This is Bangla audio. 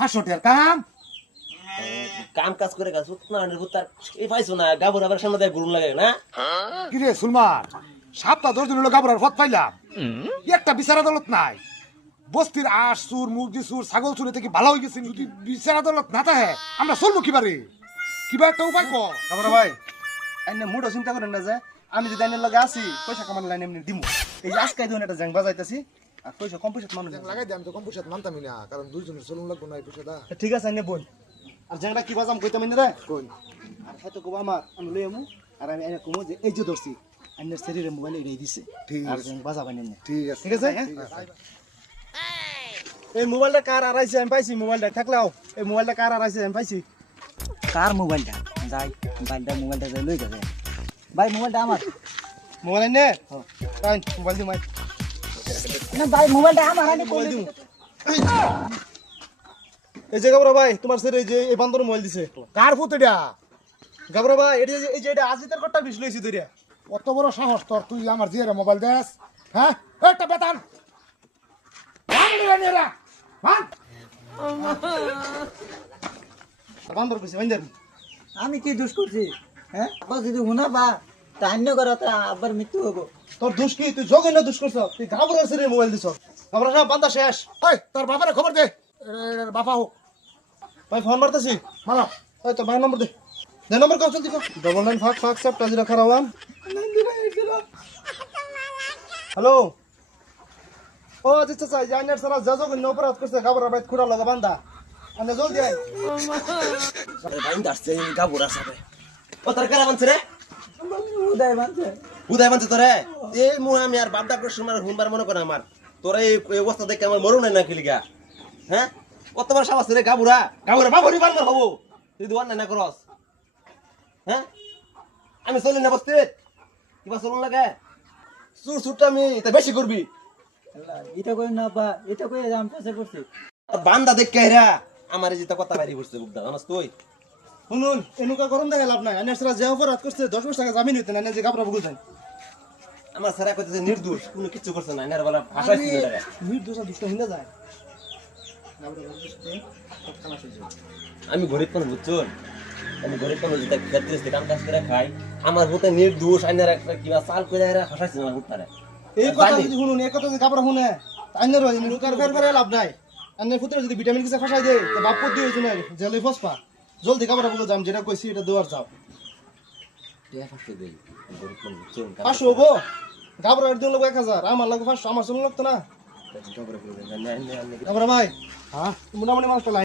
500 টাকার কাম কাম কাজ করে গেছ না তার এই পাইছো না গাবর আবার সামনে দিয়ে গুরুন লাগে না কি রে সুলমান সপ্তাহ 10 দিন হলো গাবরার পথ পাইলাম একটা বিচার আদালত নাই বস্তির আশ চুর মুরগি চুর ছাগল চুরে থেকে ভালো হয়ে গেছে যদি বিচার আদালত না থাকে আমরা চলবো কিবারে কিবা একটা উপায় কর গাবরা ভাই আইনে মুডো চিন্তা করেন না যে আমি যদি আইনের লগে আছি পয়সা কামানোর লাইনে এমনি দিমু এই যে আজকে দিন একটা জ্যাং বাজাইতাছি আর পয়সা কম পয়সা মানুষ লাগাই দে আমি তো কম পয়সা মানতামই না কারণ দুইজনের চলুন লাগবো না এই পয়সাটা ঠিক আছে আইনে বোন আর জ্যাংটা কি বাজাম কইতাম রে কোন আর হয়তো কব আমার আমি লই আমু আর আমি আইনে কমু যে এই যে ধরছি আইনের শরীরে মোবাইল এড়াই দিছে ঠিক আর আছে জ্যাং বাজাবাই না ঠিক আছে ঠিক আছে এই মোবাইলটা কার আড়াইছে আমি পাইছি মোবাইলটা থাকলেও এই মোবাইলটা কার আড়াইছে আমি পাইছি কার মোবাইলটা যাই মোবাইলটা যাই লই যাবে ভাই মোবাইলটা আমার মোবাইল নে তাই মোবাইল দি মাই না ভাই মোবাইলটা আমার আমি মোবাইল দিমু এই যে গাবরা ভাই তোমার স্যার এই যে এই বান্দর মোবাইল দিছে কার ফুতেডা গাবরা ভাই এই যে এটা আজিতের কট্টা বিশ লইছি ধরিয়া কত বড় সাহস তোর তুই আমার জিয়ারে মোবাইল দেস হ্যাঁ একটা বেতন বান্দর কইছে বাইন্দার আমি কি দোষ করছি হ্যাঁ আবার যদি হুনা বা তান্য করো তা আবার মৃত্যু হবো তোর দোষ কি তুই জঘন্য দোষ করছ তুই গাবরার স্যার মোবাইল দিছ গাবরা সাহেব বান্দা শেষ ওই তোর বাবারে খবর দে বাবা হোক ভাই ফোন মারতাছি মারো ওই তো ভাই নম্বর দে নম্বর কও চলতি কও 9955 খারাওয়ান হ্যালো ও আচ্ছা আচ্ছা জানার সারা জঘন্য অপরাধ করছে গাবরা বাইত খুড়া লাগা বান্দা আনে জলদি আয় বাইন দাসছে গাবর আছে ও তার কারা বানছে রে উদয় বানছে উদয় বানছে তোরে এই মু আমি আর বাপদা প্রশ্ন মার হুনবার মনে করে আমার তোরা এই অবস্থা দেখে আমার মরণ নাই না কিলিগা হ্যাঁ কতবার সাবাস রে গাবুরা বাবরি বানবার হবো তুই দোয়ান না করস হ্যাঁ আমি চলি না বস্তি কিবা চলুন লাগে চুর চুরটা আমি এটা বেশি করবি এটা কই না বা এটা কই আমি পেছে করছি বান্দা দেখ কেরা আমার যেটা কথা বাইরে বসছে বুকদা জানাস তুই শুনুন এনুকা গরম দেখা লাভ নাই আনে সারা যে অপরাধ করছে 10 টাকা জামিন হইতে না যে গাবরা বুঝাই আমার সারা কইতেছে নির্দোষ কোনো কিছু করছে না এনার বলা ভাষাই ছিল না নির্দোষ দুষ্ট হইনা যায় আমি গরিব কোন বুঝছুন আমি গরিব কোন যেটা ক্ষেত্রে কাম কাজ করে খাই আমার হতে নির্দোষ আইনার একটা কিবা চাল করে এরা হাসাইছে আমার হুতারে এই কথা যদি শুনুন এই কথা যদি গাবরা শুনে আইনের নুকার ফের করে লাভ নাই আইনের ফুটে যদি ভিটামিন কিছু ফাসাই দে তো বাপ পদ দিও জুনে জেলে ফসপা জলদি গাবরা বলে যাম যেটা কইছি এটা দুয়ার যাও টিয়া ফাসতে দেই গরিব কোন বুঝছুন 500 হবো গাবরা এর দিন লোক 1000 আমার লাগে 500 আমার শুনুন লাগতো না গাবরা ভাই হ্যাঁ মোটামুটি মানুষটা